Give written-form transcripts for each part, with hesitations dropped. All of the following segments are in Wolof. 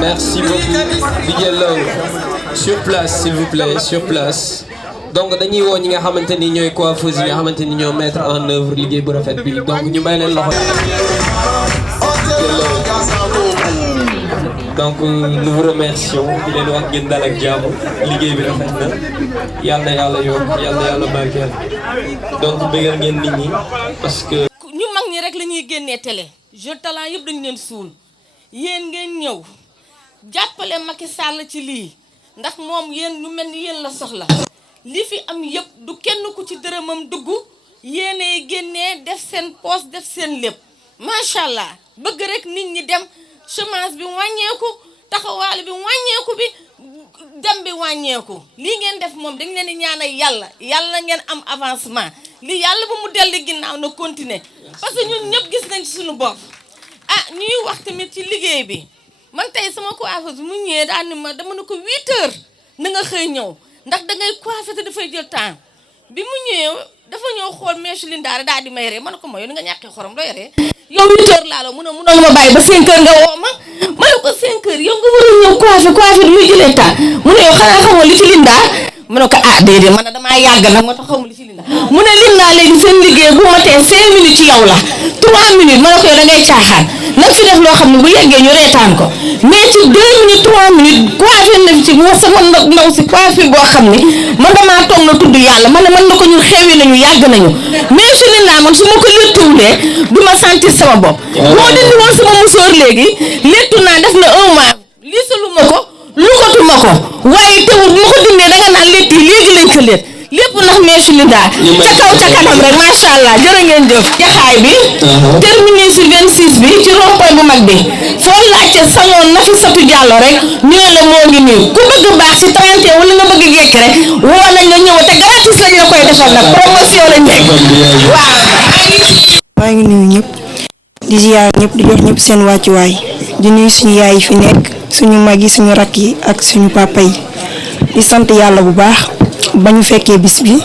Merci beaucoup Vidiel Lo sur place s'il vous plaît sur place donc dañuy woo ñi nga xamante ni ñooy coiffeuse yi nga xamante ni ñoo mettre en œuvre liggéey bu rafet bi donc ñu may leen loxo. donc nous vous remercions di leen wax ngeen dal ak jàmm liggéey bi rafet na yàlla na yàlla yokk yàlla na yàlla barkeel donc bëggal ngeen nit ñi parce que. ñu mag ñi rek la ñuy génnee télé jeu talent yëpp dañu leen suul yéen ngeen ñëw jàppale Macky Sall ci lii ndax moom yéen ñu mel ni yéen la soxla li fi am yëpp du kenn ku ci dërëmam dugg yéenay génnee def seen poste def seen lépp macha allah bëgg rek nit ñi dem chômage bi wàññeeku taxawaale bi wàññeeku bi dem bi wàññeeku lii ngeen def moom dañ leen di ñaanal yàlla ngeen am avancement lii yàlla bu mu dellu ginnaaw na continuer parce que ñun ñëpp gis nañ ci suñu bopp ñuy wax tamit ci liggéey bi man tey sama coiffeuse mu ñëwee daal ni ma dama ne ko 8 heures na nga xëy ñëw ndax dangay coiffé te dafay jël temps bi mu ñëwee dafa ñëw xool mèche lindaare daal di may ree ma ne ko ma yow ni nga ñàkkee xorom looy ree yow 8 heures laa la munoo ma bàyyi ba 5 heures nga woo ma ne ko 5 heures yow nga war a ñëw coiffé du muy jëlee temps mu ne yow xanaa xamoo li ci lindaar mu ne ko déedéet man damaa yàgg nag moo tax xamu li ci lindaar mu ne lindaar léegi seen liggéey bu ma tee 5 minutes ci yow la 3 minutes ma ne ko yow da ngay caaxaan nag fi def loo xam ne bu yeggee ñu reetaan ko mais ci 2 minutes 3 minutes coiffé na ci sama ndaw si coiffé boo xam ni man damaa toog na tudd yàlla man na ko ñun xewi nañu yàgg nañu mais su lindaar man su ma ko léttuwulee du ma sentir sama bopp moo dindi woon sama musóor léegi léttu naa def na 1 mois liisalu ma ko lukkatuma ko waaye teewul bu ma ko dindee danga naan létt yi léegi lañ ko létt lépp ndax meesu lindaar ca kaw ca kanam rek macha allah jërë ngeen jëf jaxaay bi terminé si 26 bi ci rond-point bu mag bi foo laajte salon Nafissatou Diallo rek ñoo la moo ngi nii ku bëgg baax si 31 wala nga bëgg gekk rek woo nañ la ñëw te gratis lañ la koy defal nag promotion lañ nekk waaw maa ngi nuyu ñëpp di ziar ñëpp di jox ñëpp seen wàccuwaay di nuyu suñu yaay yi fi nekk suñu mag yi suñu rakk yi ak suñu papa yi di sant yàlla bu baax ba ñu fekkee bis bi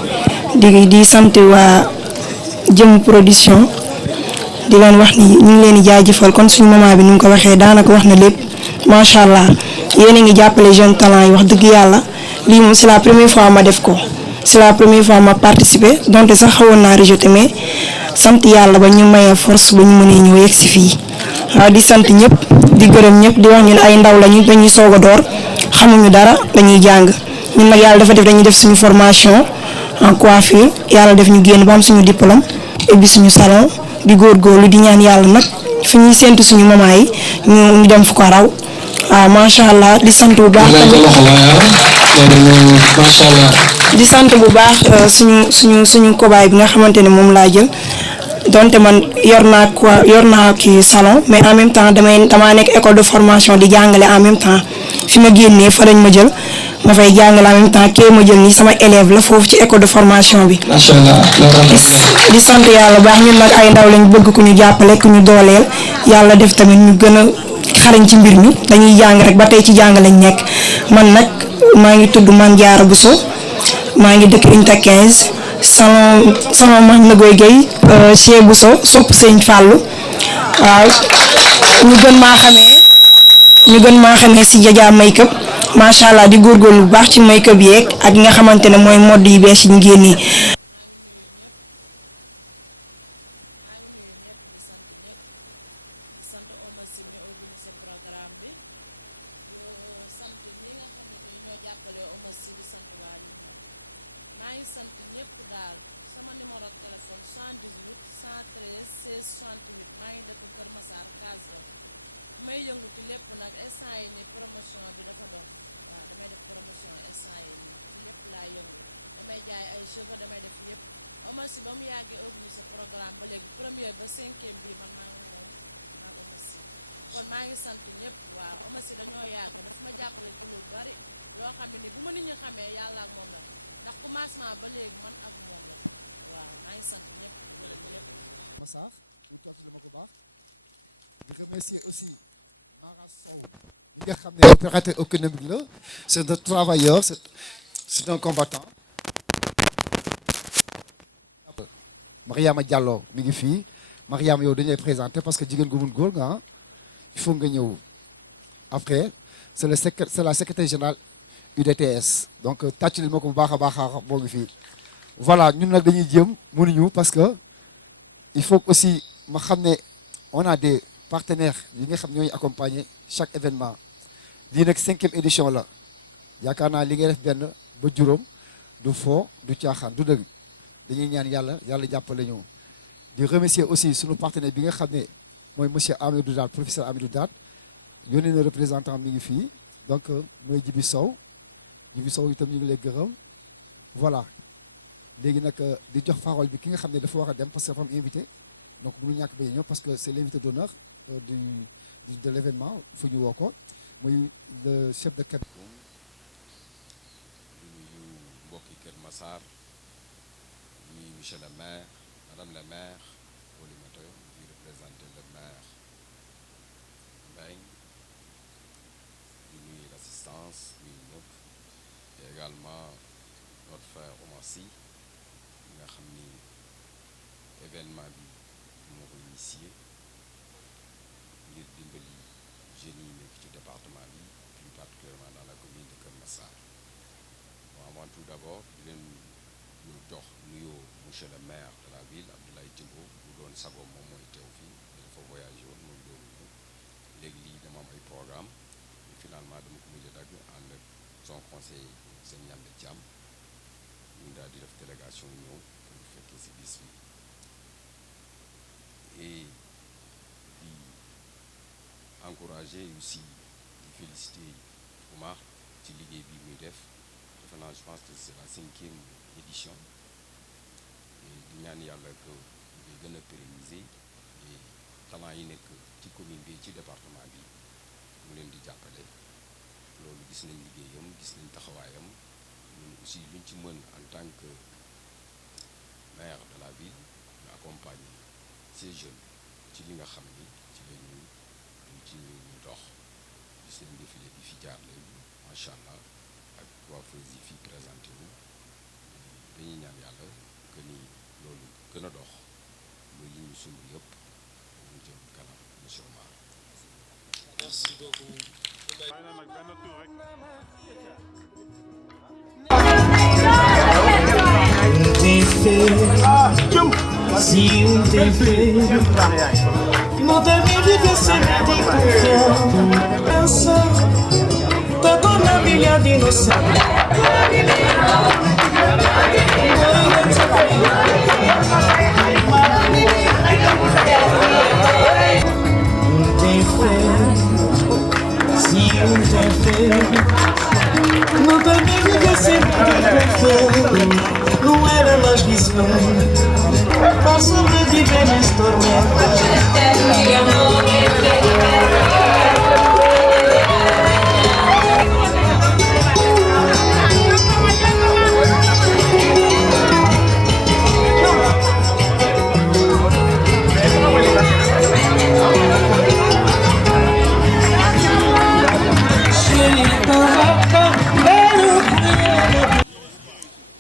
di sant waa Jëm Production di leen wax ni ñu ngi leen di jaajëfal kon suñu maman bi ni mu ko waxee daanaka wax na lépp macha allah yéen a ngi jàppale jeune talent yi wax dëgg yàlla lii moom c'est la première fois ma def ko c'est la première fois ma participer donte sax xawoon naa rejeté mais sant yàlla ba ñu mayee force ba ñu mënee ñëw yegg si fii waaw di sant ñëpp di gërëm ñëpp di wax ñu ne ay ndaw lañu dañuy soog a door xamuñu dara dañuy jàng ñun nag yàlla dafa def dañuy def suñu formation en coiffure yàlla def ñu génn ba am suñu diplôme ubbi suñu salon di góorgóorlu di ñaan yàlla nag fi ñuy séntu suñu maman yi ñu dem fu ko raw waaw macha allah di sant bu baax di sant bu baax suñu kobaay bi nga xamante ne moom laa jël donte man yor naa kii salon mais en même temps damaa nekk école de formation di jàngale en même temps fi ma génnee fa lañ ma jël ma fay jàngale en même temps kii ma jël nii sama élève la foofu ci école de formation bi. macha allah di sant yàlla baax ñun nag ay ndaw lañ bëgg ku ñu jàppale ku ñu dooleel yàlla def tamit ñu gën a xarañ ci mbir mi dañuy jàng rek ba tey ci jàng lañ nekk man nag maa ngi tudd Mame Diarra Bousso maa ngi dëkk Unité 15 sama mag na Goy Gueye Cheikh Bousso sopp Sëñ Fallou waaw ñu gën maa xamee si Jaja make-up macha allah di góorgóorlu bu baax ci make-up yeeg ak nga xamante ne mooy mode yu bees yi ñu génnee. yàggee organiser ce programme ba léegi première ba cinquième bi man maa ngi kon maa ngi sant ñëpp waaw am na si dañoo yàgg dafa ma jàppale ci lu bari loo xam ne bu ma nit ñi xamee yàlla ko def ndax commencement ba léegi man ak moom waaw maa ngi sant ñëpp. di remercier aussi Mara Sow bi nga xam ne opérateur économique la c'est un travailleur c'est un combattant. Mariama Diallo mi ngi fii Mariama yow dañuy présenté parce que jigéen gu mun góor nga il faut nga ñëw après c'est la secrétaire générale UDTS donc tàccali ma ko bu baax a baax boo ngi fii voilà ñun nag dañuy jéem mënuñu parce que il faut aussi ma xam ne on a des partenaires yi nga xam ñooy accompagner chaque événement lii nag 5e édition la yaakaar naa li ngay def benn ba juróom du foo du caaxaan du dëgg dañuy ñaan yàlla jàppale ñu di remercier aussi sunu partenaire bi nga xam ne mooy monsieur Amidou Date professeur Amidou Date yónnee na représentant mi ngi fii donc mooy Jibi Sow itam ñu ngi lay gërëm voilà léegi nag di jox parole bi ki nga xam ne dafa war a dem parce que dafa am invité donc mënu ñàkk ba ñëw parce que c'est l'invité d'honneur de l'événement fu ñu woo ko muy le chef de cabinet. di nuyu mbokki Kër Massar nuyu monsieur le maire madame la maire Oulimata di représenter le maire Mbaye di nuyu l'assistance nuyu ñëpp et également notre frère Omar Sy nga xam ni événement bi moo ko initié ngir dimbali jeunes yi nekk ci département bi plus particulièrement dans la commune de Kër Massar. Bon, avant tout d'abord di leen ñu jox nuyoo monsieur le maire de la ville Abdoulaye Timbo bu doon sagoom moom mooy teew fii dafa voyagé woon moom doon ñëw léegi lii dama am ay programme finalement dama ko mujj a dagg ànd ak son conseil sëñ Ñambe Thiam ñu daal di def délégation ñëw pour fekkee si bis bi et di encourager aussi di féliciter Oumar ci liggéey bi muy def defe naa je pense que c'est la 5e édition et di ñaan yàlla que ñu gën a pérenniser et talent yi nekk ci commune bi ci département bi mu leen di jàppale loolu gis nañ liggéeyam gis nañ taxawaayam ñun aussi luñ ci mën en tant que maire de la ville ñu accompagner ces jeunes ci li nga xam ni ci la ñu dox gis nañ défilé bi fi jaar léegi macha allah ak coiffeuse yi fi présenté wu dañuy ñaan yàlla que ni loolu gën a dox muy li ñu sumb yëpp mu jëm kanam monsieur Omar. Merci beaucoup. Si un te fez, no te olvides de sentir confianza. Toda una vida de inocente. Un te fez, si un te fez, no te olvides de sentir confianza. Não era mais visão para sobreviver nas tormentas.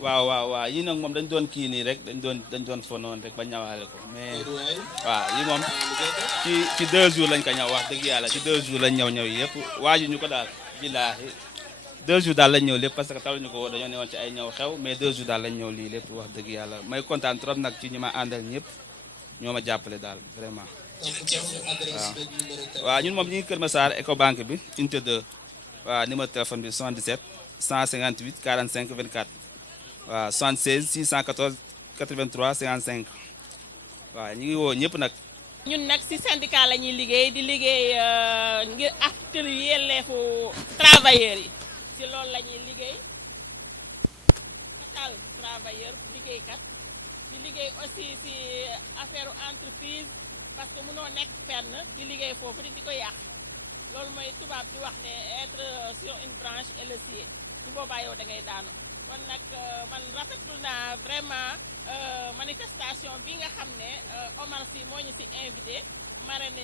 waaw yii nag moom dañ doon kii nii rek dañ doon fonoon rek ba ñawaale ko mais waaw yii moom ci 2 jours lañ ko ñaw wax dëgg yàlla ci 2 jours lañ ñëw yëpp waaju ñu ko daal billaahi 2 jours daal lañ ñëw lépp parce que taluñu ko dañoo newoon ci ay ñëw xew mais 2 jours daal lañ ñëw lii lépp wax dëgg yàlla may kontaan trop nag ci ñi ma àndal ñëpp ñoo ma jàppale daal vraiment waaw ñun moom ñu ngi Kër Massar Ecobank bi unité 2 waaw numéro téléphone bi 77 158 45 24 waaw 76 614 83 55 waaw ñu ngi woo ñëpp nag. ñun nag ci syndicat la ñuy liggéey di liggéey ngir acteur yelleefu travailleurs yi ci loolu la ñuy liggéey katal travailleur liggéeykat di liggéey aussi ci affaire entreprise parce que mënoo nekk fenn di liggéey foofu di ko yàq loolu mooy tubaab di wax ne être sur une branche et le scier su boobaa yow da ngay daanu kon nag man rafetlu naa vraiment manifestation bi nga xam ne Omar Sy moo ñu ci invité marraine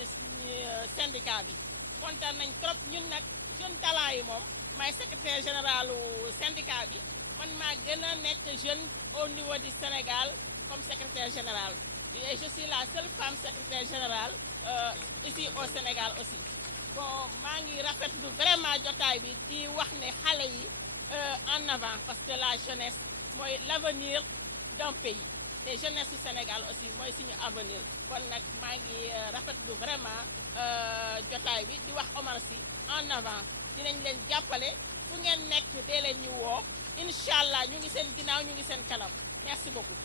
syndicat bi kontaan nañ trop ñun nag jeune talent yi moom maay secrétaire généralu syndicat bi man maa gën a nekk jeune au niveau du Sénégal comme secrétaire général et je suis la seule femme secrétaire générale ici au Sénégal aussi bon maa ngi rafetlu vraiment jotaay bi di wax ne xale yi en avant parce que la jeunesse mooy l'avenir d'un pays te jeunesse du Sénégal aussi mooy suñu avenir kon nag maa ngi rafetlu vraiment jotaay bi di wax Omar Sy en avant dinañ leen jàppale fu ngeen nekk dee leen ñu woo incha allah ñu ngi seen ginnaaw ñu ngi seen kanam merci beaucoup.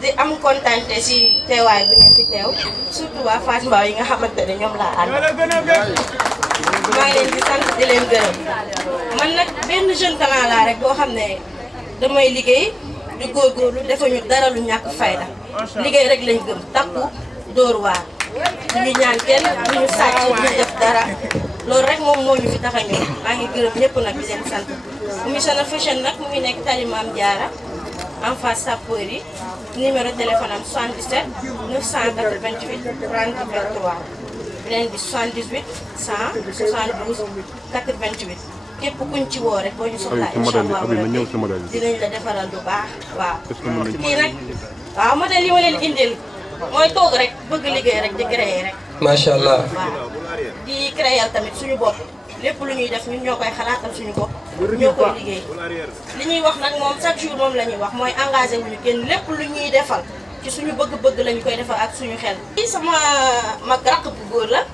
di am kontante si teewaay bi ngeen fi teew surtout waa Fass Mbao yi nga xamante ne ñoom laa ànd maa ngi leen di sant di leen gërëm man nag benn jeune talent laa rek boo xam ne damay liggéey di góorgóorlu defuñu dara lu ñàkk fayda liggéey rek lañ gëm takku dóor waar ñu ñaan kenn duñu sàcc ñu def dara loolu rek moom moo ñu fi tax a ñëw maa ngi gërëm ñëpp nag di leen sant Oumy-Sana Fashion nag mu ngi nekk Tali Mame Diarra en face sapeur yi numéro téléphone am 77 988 30 23 beneen bi 78 172 88 képp kuñ ci woo rek boo ñu soxlaa incha allah dinañ la defaral bu baax waaw. kii nag waaw modèle yi ma leen indil mooy toog rek bëgg liggéey rek di créer rek. macha allah waaw di créer tamit suñu bopp lépp lu ñuy def ñun ñoo koy xalaatal suñu bopp ñoo koy liggéey li ñuy wax nag moom chaque jour moom la ñuy wax mooy engagé wuñu kenn lépp lu ñuy defal ci suñu bëgg-bëgg lañu koy defal ak suñu xel. kii sama mag rakk bu góor la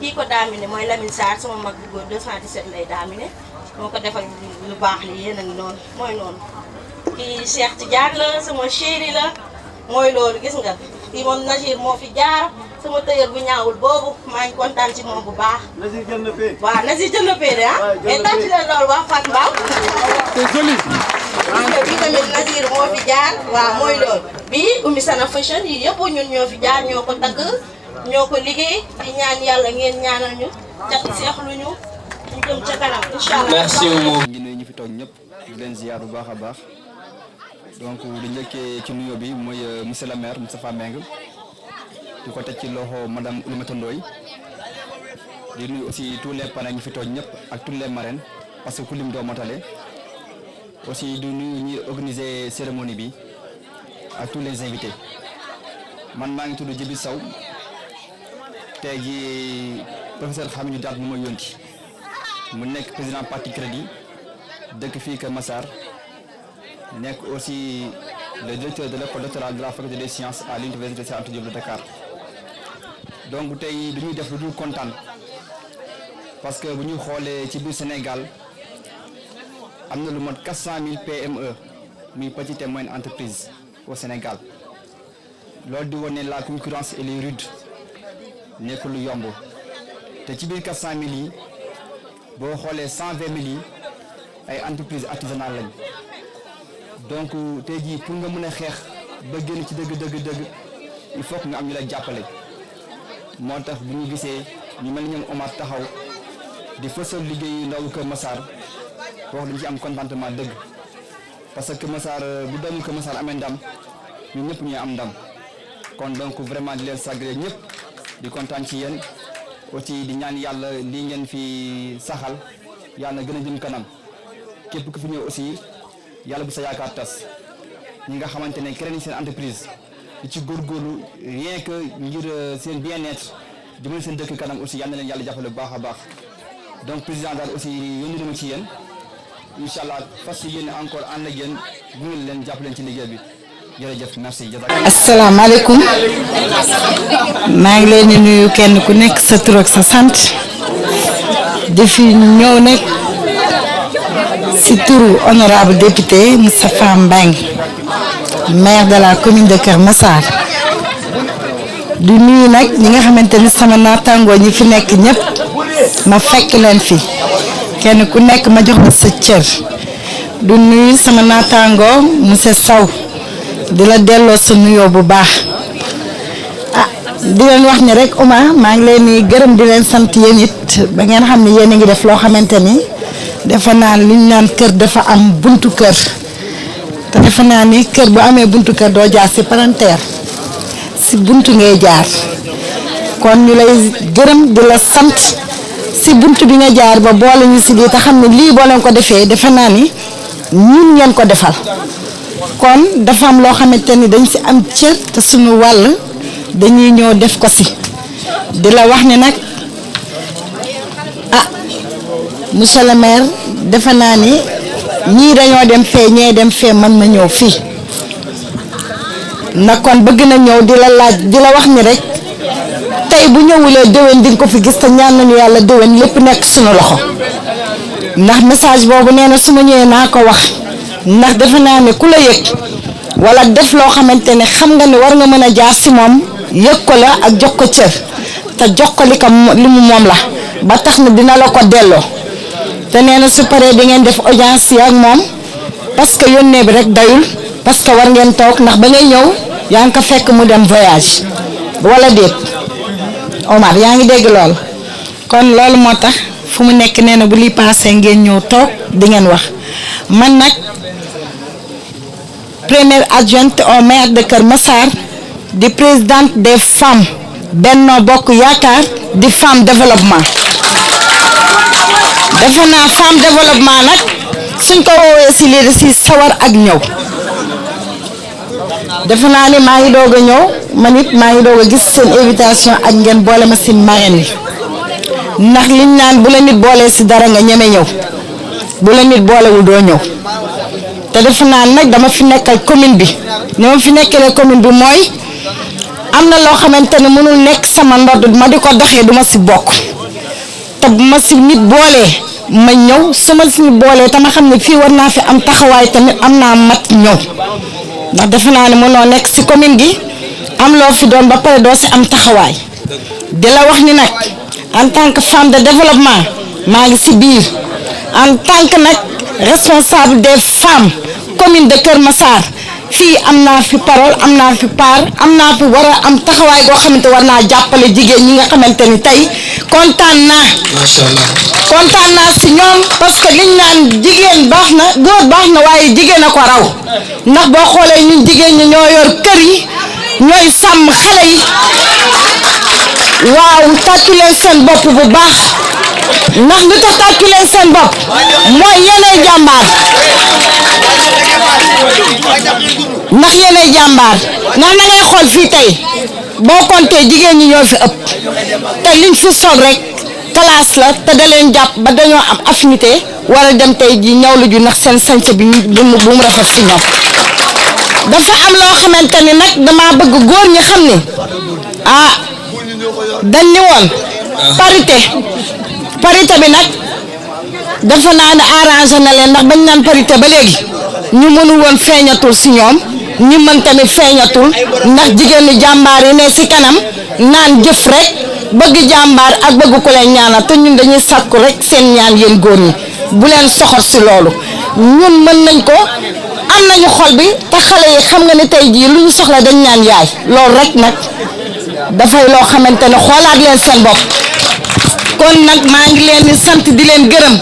kii ko daamine mooy Lamine Sarr sama mag bu góor 217 lay daamine moo ko defal lu baax li yéen a ngi noonu mooy noonu. kii Cheikh Tidiane la sama chéri la mooy loolu gis nga kii moom Najir moo fi jaar. sama tëyër bu ñaawul boobu maa ngi kontaan ci moom bu baax. Nazir jël na pay. waaw Nazir jël na pay de ah. mais tàcc leen loolu waa Fass Mbao. c'est joli. bii tamit Nazir moo fi jaar waaw mooy loolu. bii Oumy-Sana Fashion yi yëpp ñun ñoo fi jaar ñoo ko tagg ñoo ko liggéey di ñaan yàlla ngeen ñaanal ñu cat seexlu ñu jëm ca kanam incha allah. merci beaucoup. ñu nuyu ñu fi toog ñëpp di leen ziar bu baax a baax donc di njëkkee ci nuyoo bi mooy monsieur le maire Moustapha Mbengue di ko teg ci loxo madame Oulimata Ndoye di nuyu aussi tous les parrains ñu fi toog ñëpp ak tous les marraines parce que ku lim doo motale aussi di nuyu ñi organiser cérémonie bi ak tous les invités man maa ngi tudd Djibi Sow tey jii professeur Hamidou Diagne mu ma yónni mu nekk président parti crédit dëkk fii Kër Massar nekk aussi le directeur de l'école doctorale de la faculté des sciences à l'université Cheikh Anta Diop de Dakar donc tey dañuy def lu dul kontaan parce que bu ñu xoolee ci biir Sénégal am na lu mat 400 000 PME muy petite et moyenne entreprise au Sénégal loolu di wane la concurrence elle est rude nekk lu yomb te ci biir 400 000 yi boo xoolee 120 000 yi ay entreprise artisanale lañ donc tey jii pour nga mën a xeex ba génn ci dëgg il faut que nga am ñu la jàppale moo tax bu ñu gisee ñu mel ni ñoom Omar taxaw di fësal liggéeyu ndaw Kër Massar wax dañu ci am contentement dëgg parce que Kër Massar bu doomu Kër Massar amee ndam ñun ñëpp ñuy am ndam kon donc vraiment di leen sagré ñëpp di kontaan ci yéen aussi di ñaan yàlla lii ngeen fi saxal yàlla na gën a jëm kanam képp ku fi ñëw aussi yàlla bu sa yaakaar tas ñi nga xamante ne créé nañ seen entreprise di ci góorgóorlu rien que ngir seen bien-être jëmale seen dëkk kanam aussi yal na leen yàlla jàppale bu baax a baax donc président daal aussi yónni na ma ci yéen incha allah fas yéene encore ànd ak yéen gunge leen jàpp leen ci liggéey bi jërëjëf merci. asalaamaaleykum maa ngi leen di nuyu kenn ku nekk sa tur ak sa sant di fi ñëw nag si turu honorable député Moustapha Mbeng maire de la commune de Kër Massar di nuyu nag ñi nga xamante ni sama naataangoo ñi fi nekk ñëpp ma fekk leen fi kenn ku nekk ma jox la sa cër du nuyu sama naataangoo monsieur Sow di la delloo sa nuyoo bu baax di leen wax ni rek Ouma maa ngi leen di gërëm di leen sant yéen it ba ngeen xam ne yéen a ngi def loo xamante ni defe naa li ñu naan kër dafa am buntu kër te defe naa ni kër bu amee buntu kër doo jaar si palanteer si buntu ngay jaar kon ñu lay gërëm di la sant si buntu bi nga jaar ba boole ñu si lii te xam ne lii boo leen ko defee defe naa ni ñun ngeen ko defal kon dafa am loo xamante ni dañ si am cër te suñu wàll dañuy ñëw def ko si di la wax ni nag monsieur le maire defe naa ni ñii dañoo dem fee ñee dem fee man ma ñëw fii na kon bëgg na ñëw di la laaj di la wax ni rek tey bu ñëwulee déwén di nga ko fi gis te ñaan nañu yàlla déwén lépp nekk suñu loxo ndax message boobu nee na su ma ñëwee naa ko wax ndax defe naa ne ku la yëg wala def loo xamante ne xam nga ne war nga mën a jaar si moom yëg ko la ak jox ko cër te jox ko li mu moom la ba tax na dina la ko delloo te nee na su paree di ngeen def audience yi ak moom parce que yónnee bi rek dayul parce que war ngeen toog ndax ba ngay ñëw yaa ngi ko fekk mu dem voyage wala déet Omar yaa ngi dégg lool kon loolu moo tax fu mu nekk nee na bu lii paasee ngeen ñëw toog di ngeen wax man nag première adjointe au maire de Kër Massar di présidente des femmes Benno Bokk Yaakaar di femme développement defe naa femme développement nag suñ ko woowee si lii si sawar ak ñëw defe naa ni maa ngi doog a ñëw man it maa ngi doog a gis seen invitation ak ngeen boole ma si marraine yi ndax liñ naan bu la nit boolee si dara nga ñeme ñëw bu la nit boolewul doo ñëw te defe naa nag dama fi nekkal commune bi ni ma fi nekkalee commune bi mooy am na loo xamante ne mënul nekk sama ndodd ma di ko doxee duma si bokk te bu ma si nit boolee ma ñëw su ma si nit boolee te ma xam ne fii war naa fi am taxawaay tamit am naa mat ñëw ndax defe naa ne mënoo nekk si commune gi am loo fi doon ba pare doo si am taxawaay di la wax ni nag en tant que femme de développement maa ngi si biir en tant que nag responsable des femmes commune de Kër Massar fii am naa fi parole am naa fi part am naa fi war a am taxawaay goo xamante war naa jàppale jigéen ñi nga xamante ni tey kontaan naa. macha allah kontaan naa si ñoom parce que liñ naan jigéen baax na góor baax na waaye jigéen a ko raw ndax boo xoolee ñun jigéen ñi ñoo yor kër yi ñooy sàmm xale yi waaw tàccu leen seen bopp bu baax ndax lu tax tàccu leen seen bopp mooy yéenay jàmbaar ndax yéenay jàmbaar ndax na ngay xool fii tey boo compter jigéen ñi ñoo fi ëpp te liñ fi sol rek classe la te da leen jàpp ba dañoo am affinité war a dem tey ji ñawlu ju ndax seen sañse bi bu mu rafet si ñoom dafa am loo xamante ni nag dama bëgg góor ñi xam ni dañ ni woon parité bi nag dafa naa ne arrangé na leen ndax bañ naan parité ba léegi ñu mënu woon feeñatul si ñoom ñi mën tamit feeñatul ndax jigéen ñi jàmbaar yi ne si kanam naan jëf rek bëgg jàmbaar ak bëgg ku leen ñaanal te ñun dañuy sàkku rek seen ñaan yéen góor ñi bu leen soxor si loolu ñun mën nañ ko am nañu xol bi te xale yi xam nga ne tey jii lu ñu soxla dañ ñaan yaay loolu rek nag dafay loo xamante ne xoolaat leen seen bopp kon nag maa ngi leen di sant di leen gërëm